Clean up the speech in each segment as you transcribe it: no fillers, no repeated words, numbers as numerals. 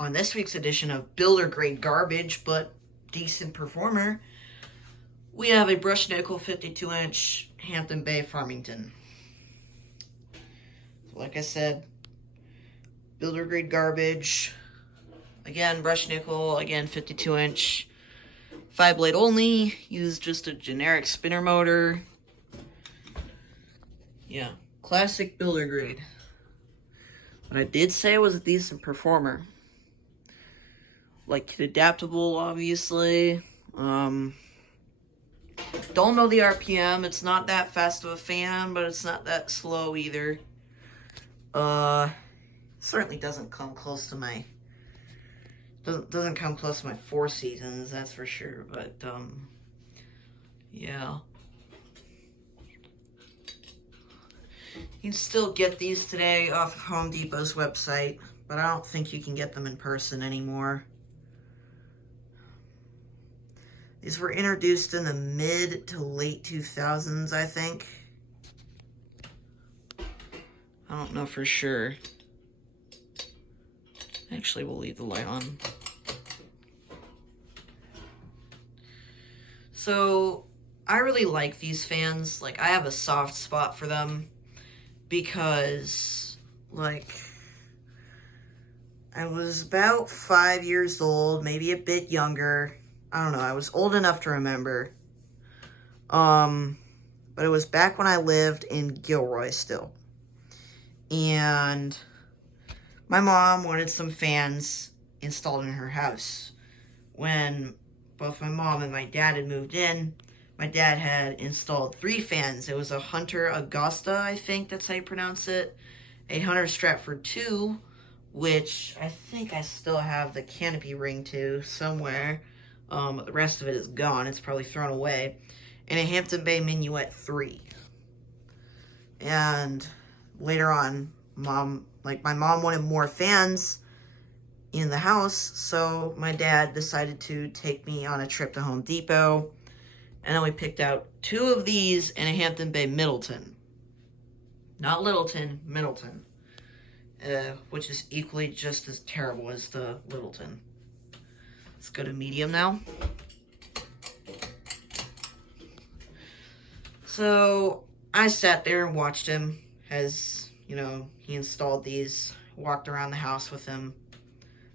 on this week's edition of builder grade garbage, but decent performer, we have a brushed nickel 52-inch Hampton Bay Farmington. Like I said, builder grade garbage. Again, brushed nickel, again 52-inch. 5-blade only, use just a generic spinner motor. Yeah, classic builder grade. But I did say it was a decent performer. Like, adaptable, obviously. Don't know the RPM. It's not that fast of a fan, but it's not that slow either. Certainly doesn't come close to my... Doesn't come close to my 4 seasons, that's for sure. But, yeah. You can still get these today off of Home Depot's website, but I don't think you can get them in person anymore. These were introduced in the mid to late 2000s, I think. I don't know for sure. Actually, we'll leave the light on. So, I really like these fans. Like, I have a soft spot for them because, like, I was about 5 years old, maybe a bit younger. I don't know, I was old enough to remember. But it was back when I lived in Gilroy still. And my mom wanted some fans installed in her house. When both my mom and my dad had moved in, my dad had installed 3 fans. It was a Hunter Augusta, I think that's how you pronounce it. A Hunter Stratford 2, which I think I still have the canopy ring to somewhere. The rest of it is gone. It's probably thrown away. And a Hampton Bay Minuet 3. And later on, my mom wanted more fans in the house, so my dad decided to take me on a trip to Home Depot, and then we picked out 2 of these and a Hampton Bay Middleton. Not Littleton, Middleton. Which is equally just as terrible as the Littleton. Let's go to medium now. So, I sat there and watched him as, you know, he installed these, walked around the house with him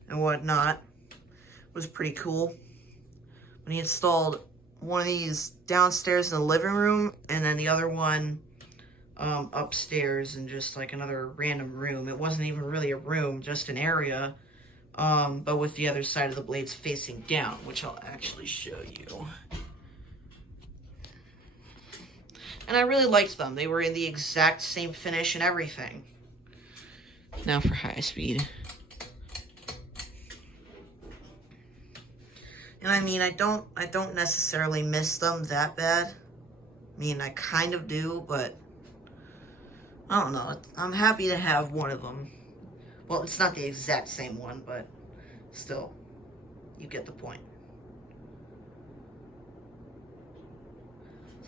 and whatnot. It was pretty cool. When he installed one of these downstairs in the living room and then the other one upstairs in just like another random room. It wasn't even really a room, just an area, but with the other side of the blades facing down, which I'll actually show you. And I really liked them. They were in the exact same finish and everything. Now for high speed. And I mean, I don't necessarily miss them that bad. I mean, I kind of do, but I don't know. I'm happy to have one of them. Well, it's not the exact same one, but still, you get the point.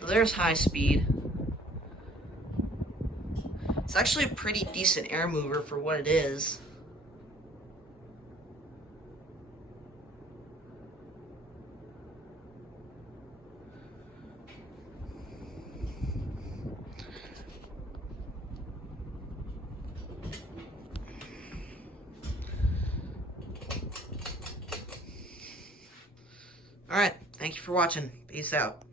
So there's high speed. It's actually a pretty decent air mover for what it is. Alright, thank you for watching. Peace out.